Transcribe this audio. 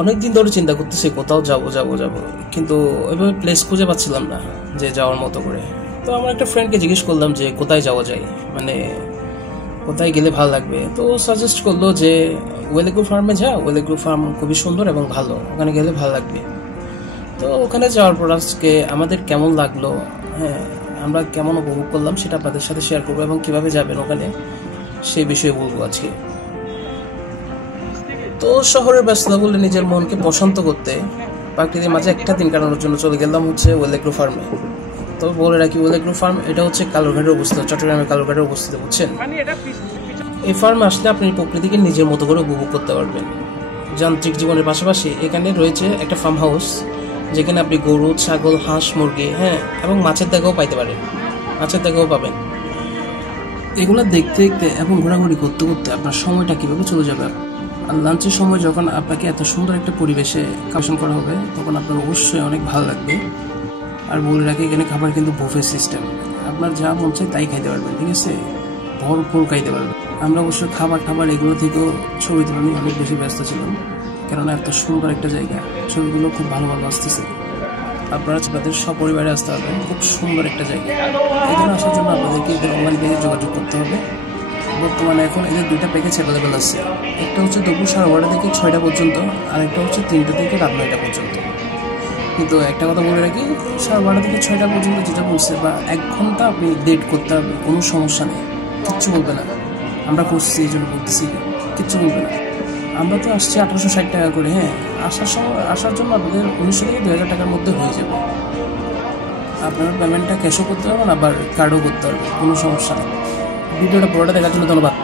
অনেকদিন ধরে চিন্তা করতেছি কোথাও যাব যাব যাব, কিন্তু ওইভাবে প্লেস খুঁজে পাচ্ছিলাম না যে যাওয়ার মতো করে। তো আমার একটা ফ্রেন্ডকে জিজ্ঞেস করলাম যে কোথায় যাওয়া যায়, মানে কোথায় গেলে ভালো লাগবে। তো সাজেস্ট করলো যে ওয়েলেগ্রু ফার্মে যা, ওয়েলেগ্রু ফার্ম খুবই সুন্দর এবং ভালো, ওখানে গেলে ভালো লাগবে। তো ওখানে যাওয়ার পর আজকে আমাদের কেমন লাগলো, হ্যাঁ আমরা কেমন উপভোগ করলাম সেটা আপনাদের সাথে শেয়ার করবো, এবং কিভাবে যাবেন ওখানে সেই বিষয়ে বলবো আজকে। তো শহরের ব্যস্ততা বলে নিজের মনকে প্রশান্ত করতে প্রকৃতির মাঝে একটা দিন কাটানোর জন্য চলে গেলাম হচ্ছে ওয়েলেগ্রু ফার্মে। তো বলে রাখি, ওয়েলেগ্রু ফার্ম এটা হচ্ছে কালুরঘাটের অবস্থিত, চট্টগ্রামের কালুরঘাটের অবস্থিত, বুঝছেন। এই ফার্মে আসলে আপনি প্রকৃতিকে নিজের মতো করে উপভোগ করতে পারবেন। যান্ত্রিক জীবনের পাশাপাশি এখানে রয়েছে একটা ফার্ম হাউস, যেখানে আপনি গরু, ছাগল, হাঁস, মুরগি, হ্যাঁ এবং মাছের দেখাও পাইতে পারেন, মাছের দেখাও পাবেন। এগুলো দেখতে দেখতে এবং ঘোরাঘুরি করতে করতে আপনার সময়টা কীভাবে চলে যাবে। আর লাঞ্চের সময় যখন আপনাকে এত সুন্দর একটা পরিবেশে কালেকশন করা হবে, তখন আপনার অবশ্যই অনেক ভালো লাগবে। আর বলে রাখি, এখানে খাবার কিন্তু বুফে সিস্টেম, আপনার যা মন চায় তাই খাইতে পারবেন, ঠিক আছে, ভরপুর খাইতে পারবেন। আমরা অবশ্যই খাবার এগুলো থেকেও ছবি তুলে নিয়ে অনেক বেশি ব্যস্ত ছিলাম, কেননা এত সুন্দর একটা জায়গা, ছবিগুলো খুব ভালো ভালো আসতেছে। আপনারা আপনাদের সপরিবারে আসতে পারবেন, খুব সুন্দর একটা জায়গা। এখানে আসার জন্য আপনাদেরকে এদের অনলাইন পেজে যোগাযোগ করতে হবে। বর্তমানে এখন এদের দুইটা প্যাকেজ অ্যাভেলেবেল আছে, একটা হচ্ছে দুপুর 12:30 থেকে 6টা পর্যন্ত, আর একটা হচ্ছে 3টা থেকে রাত 9টা পর্যন্ত। কিন্তু একটা কথা বলে রাখি, 12:30 থেকে 6টা পর্যন্ত যেটা বলছে, বা 1 ঘন্টা আপনি ডেট করতে হবে, কোনো সমস্যা নেই, কিচ্ছু বলবে না। আমরা করছি এই জন্য বলতেছি, কিচ্ছু বলবে না। আমরা তো আসছি 1860 টাকা করে, হ্যাঁ আসার জন্য আপনাদের 1900 থেকে 2000 টাকার মধ্যে হয়ে যাবে। আপনারা পেমেন্টটা ক্যাশও করতে পারবেন, আবার কার্ডও করতে পারবেন, কোনো সমস্যা নেই। ভিডিওটা পুরোটা দেখার জন্য ধন্যবাদ।